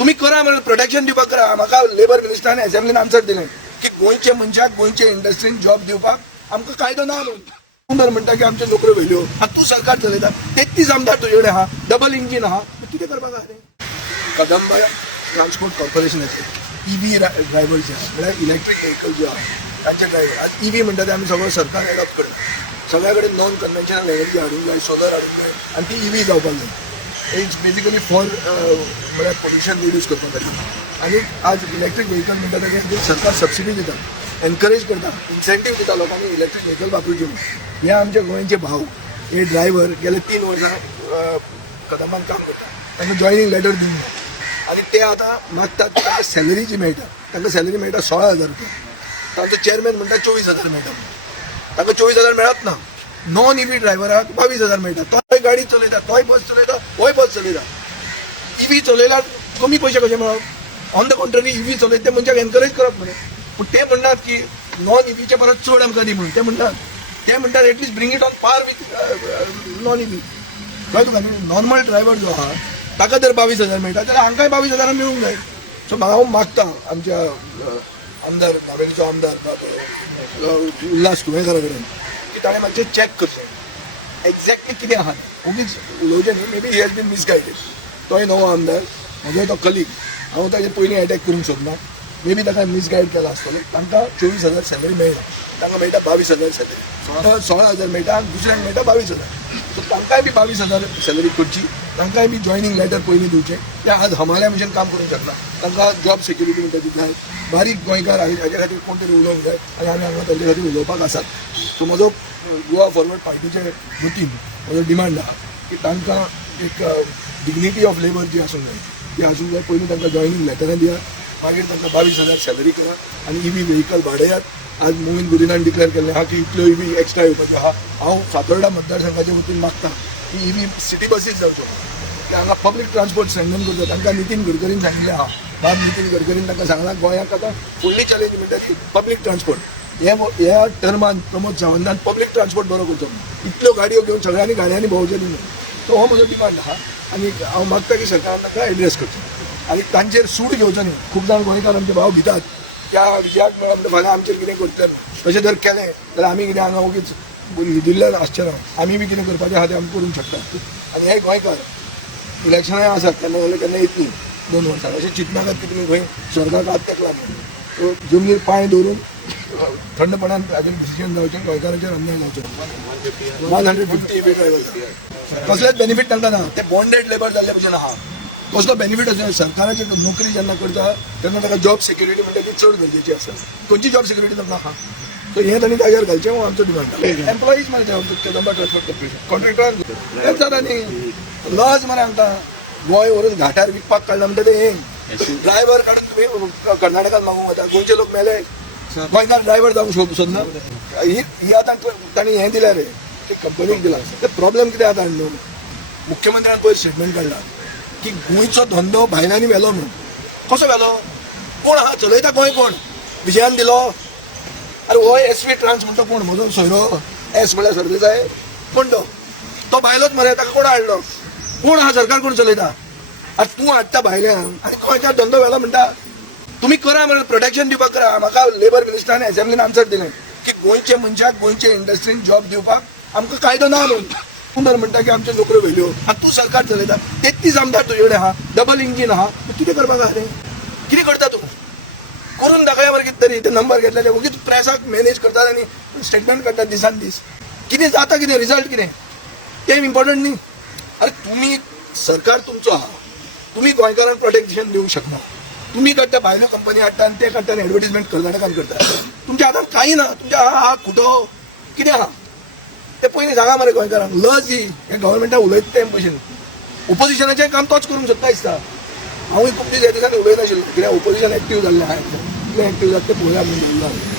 तुम्ही करा म्हणजे प्रोटेक्शन दिवपाक करा. म्हाका लेबर मिनिस्टरान असेंब्लीन आन्सर दिलें की गोंयचे मनशाक गोंयचे इंडस्ट्रीन जॉब दिवपाक आमकां कायदो ना म्हणून. सुंदर म्हणटा की आमच्यो नोकऱ्यो व्हेल्यो. आतां तूं सरकार चलयता 33 आमदार तुजे कडेन आहा, डबल इंजीन आहा, कितें करपाक आहा रे? कदंबा ट्रान्सपोर्ट कॉर्पोरेशनाचे ईव्ही ड्रायव्हर जे आहा म्हळ्यार इलेक्ट्रीक व्हेकल जे आहा तांचे ड्रायव्हर आज ईव्ही म्हणटा ते आमी सगळो सरकार एडॉप्ट करता. सगळ्या कडेन नॉन कन्व्हेन्शनल एनर्जी हाडूंक जाय, सोलर हाडूंक जाय आनी ती ईव्ही जावपाक जाय. इट्स बेजिकली फॉर म्हळ्यार पोल्युशन रिड्यूस करपा खातीर. आनी आज इलेक्ट्रीक व्हेकल म्हणटा ताका सरकार सबसिडी दिता, एनकरेज करता, इन्सेंटीव दिता लोकांनी इलेक्ट्रीक व्हेकल वापरचे. हे आमचे गोंयचे भाव हे ड्रायव्हर गेले 3 वर्सां कदंबान काम करता. तांकां जॉयनिंग लेटर दिवंक ना आनी ते आतां मागतात तांकां सॅलरी जी मेळटा तांकां सॅलरी मेळटा 16,000 रुपया. तांचो चेअरमॅन म्हणटा 24,000 मेळटा. तांकां 24,000 मेळत ना. नॉन ईव्ही ड्रायव्हराक 22,000 मेळटा. तोय गाडी चलयता, तोय बस चलयता, होय बस चलयता. ईव्ही चलयल्यार कमी पयशे कशे मेळप? ऑन द कॉन्ट्ररी ईव्ही चलयता ते मनशाक एनकरेज करप म्हणे. पूण ते म्हणटात की नॉन ईव्हीचे परत चड आमकां दी म्हणून. ते म्हणटात at least bring it on par with non EV. कळ्ळें तुका न्ही? नॉर्मल ड्रायव्हर जो आहा ताका जर 22,000 मेळटा जाल्यार हांकांय 22,000 मेळूंक जाय. सो हांव मागता आमच्या आमदार नावेलीचो आमदार उल्हास तुळेकरा कडेन की ताणें मातशें चॅक करचें एक्झॅक्टली कितें आहा. उगीच उलोवचें न्ही. Maybe he has been misguided. तोय नवो आमदार, म्हजो तो कलीग, हांव ताजे पयलीं अटॅक करूंक सोदना. मे बी ताका मिसगायड केला आसतलो. तांकां 24,000 सॅलरी मेळटा, तांकां मेळटा 22,000 सॅलरी. 16,000 मेळटा आनी दुसऱ्यांक मेळटा 22,000. सो तांकांय बी 22,000 सॅलरी करची. तांकांय बी जॉयनिंग लेटर पयलीं दिवचें. ते आज हमाल्या भशेन काम करूंक शकना. तांकां जॉब सिक्युरिटी म्हणटा ती जाय. बारीक गोंयकार हाजे खातीर कोण तरी उलोवंक जाय आनी आमी हांगा तांचे खातीर उलोवपाक आसात. सो म्हजो गोवा फॉरवर्ड पार्टीचे वतीन म्हजो डिमांड आहा की तांकां एक डिग्निटी ऑफ लेबर जी आसूंक जाय ती आसूंक जाय. पयलीं तांकां जॉयनिंग लेटरां दिया, मागीर तांकां 22,000 सॅलरी करा आनी ईव्ही व्हेकल वाडयात. आज मोहीन गुदिनान डिक्लेअर केल्लें आहा की इतल्यो ईव्ही एक्स्ट्रा येवपाच्यो आहा. हांव फातोर्डा मतदारसंघाचे वतीन मागता की ईव्ही सिटी बसीस जावच्यो ते हांगा पब्लीक ट्रान्सपोर्ट स्ट्रेंथन करता. तांकां नितीन गडकरीन सांगिल्लें आहा. बाब नितीन गडकरीन तांकां सांगलां गोंयाक आतां फुडली चॅलेंज म्हणटा ती पब्लीक ट्रान्सपोर्ट. ह्या टर्मान प्रमोद सावंतान पब्लीक ट्रान्सपोर्ट बरो करचो. इतल्यो गाडयो घेवन सगळ्यांनी गाड्यांनी भोंवचें न्ही. तो हो म्हजो डिमांड आहा आनी हांव मागता की सरकारान ताका एड्रेस करचें आनी तांचेर सूट घेवचो न्ही. खूब जाण गोंयकार आमचे भाव भितात त्या विजयाक मेळप म्हणटा फाल्यां आमचेर कितें करतले. तशें जर केलें जाल्यार आमी कितें हांगा उगीच दिल्ल्यान आसचें ना. आमी बी कितें करपाचें आहा तें आमी करूंक शकता. आनी हे गोंयकार इलेक्शनाय आसात केन्ना जाल्यार केन्ना येतलीं 2 वर्सां. अशें चिंतनाकात की तुमी खंय स्वर्गाक आत तेकला म्हणून. जमनीर पांय दवरून थंडपणान हाजेर डिसिजन जावचें. गोंयकारांचेर अन्याय जावचो. 150 ईव्ही ड्रायव्हर कसलेच बेनिफीट तांकां ना. ते बॉन्डेड लेबर जाल्ले भशेन आहा. कसलो बेनिफीट आसा? सरकाराची नोकरी जेन्ना करता तेन्ना ताका जॉब सिक्युरिटी म्हणटा ती चड गरजेची आसा. खंयची जॉब सिक्युरिटी तांकां आहा? सो हें तांणी ताजेर घालचें हो आमचो डिमांड. एम्प्लॉईज मरे कदंबा ट्रान्सपोर्ट कॉर्पोरेशन कॉन्ट्रॅक्टराक तेंच जाता न्ही. लॉज मरे आमकां गोंय व्हरून घाटार विकपाक काडला म्हणटा तें हें. ड्रायव्हर काडून तुम्ही कर्नाटकात मागूंक वता. गोंयचे लोक मेले गोंयकार ड्रायव्हर जावंक सोदना. ही आतां तांणी हें दिल्या रे की कंपनीक दिला. ते प्रॉब्लेम कितें आतां न्हू. मुख्यमंत्र्यान पयर स्टेटमेंट काडला की गोंयचो धंदो भायल्यांनी व्हेलो म्हणून. कसो व्हेलो? कोण आहा चलयता? गोंय कोण? विजयान दिलो? अरे हो SV ट्रान्स म्हणटा कोण? म्हजो सोयरो एस म्हळ्यार सरदेसाय कोण तो भायलोच मरे. ताका कोण हाडलो? कोण आहा? सरकार कोण चलयता? अरे तूं हाडटा भायल्यान आनी गोंयकार धंदो व्हेलो म्हणटा. तुम्ही करा म्हणजे प्रोटेक्शन दिवपाक करा. म्हाका लेबर मिनिस्टरान असेंब्लीन आन्सर दिलें की गोंयचे मनशाक गोंयचे इंडस्ट्रीन जॉब दिवपाक आमकां कायदो ना म्हणून. सुंदर म्हणटा की आमच्यो नोकऱ्यो व्हेल्यो. आतां तूं सरकार चलयता 33 आमदार तुजे कडेन आहा, डबल इंजीन आहा, कितें करपाक आहा रे? कितें करता तूं? करून दाखया मरे कितें तरी. ते नंबर घेतलेले उगीच प्रेसाक मॅनेज करतात आनी स्टेटमेंट काडटात दिसान दीस. कितें जाता कितें? रिजल्ट कितें तें इम्पॉर्टंट न्ही. अरे तुमी सरकार तुमचो आहा. तुमी गोंयकारांक प्रोटेक्शन दिवंक शकना. तुम्ही काडटा भायल्यो कंपनी हाडटा आनी ते काडटा आनी एडवर्टिजमेंट कर्नाटकान करता. तुमच्या हातांत कांय ना. तुमच्या हा खुटो कितें आहा ते पयलीं सांगा मरे गोंयकारांक. लज ही हे गव्हर्मेंटाक उलयता ते भशेन. ओपोजिशनाचें काम तोच करूंक शकता दिसता. हांवूय खूब दीस ह्या दिसांनी उलयनाशिल्लो कित्याक ओपोजिशन एक्टीव जाल्लें आहा. कितें एक्टीव जाता तें पळोवया म्हणून.